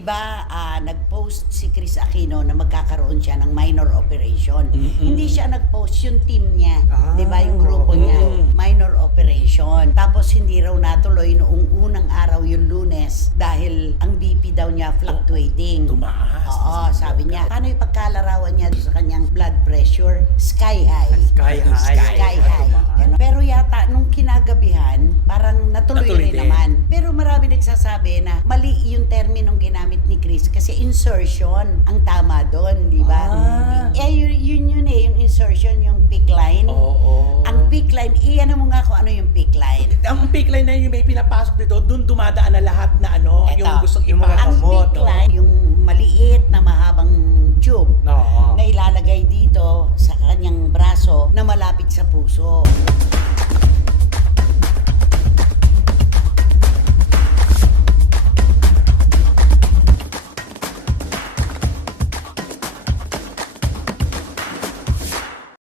Diba, nag-post si Chris Aquino na magkakaroon siya ng minor operation. Hindi siya nag-post, yung team niya. Diba, yung grupo niya, minor operation. Tapos hindi raw natuloy noong unang araw yung Lunes dahil ang BP daw niya fluctuating. Tumaas. Oo, sabi niya. Paano yung pagkalarawan niya sa kanyang blood pressure? Sky high. Sky high. Sky high. Ganun. Pero yata, nung kinagabihan, parang natuloy rin din naman. Pero marami nagsasabi na mali yung terminong ginamit ni Chris kasi insertion ang tama doon, di ba? Yun yung insertion, yung peak line. Oo. Ang peak line, iyan mo nga kung ano yung peak line. Ang peak line na yung may pinapasok dito, dun dumadaan na lahat na ano, Eto, yung gustong yung mga ipasok. Ang gamot, peak oo.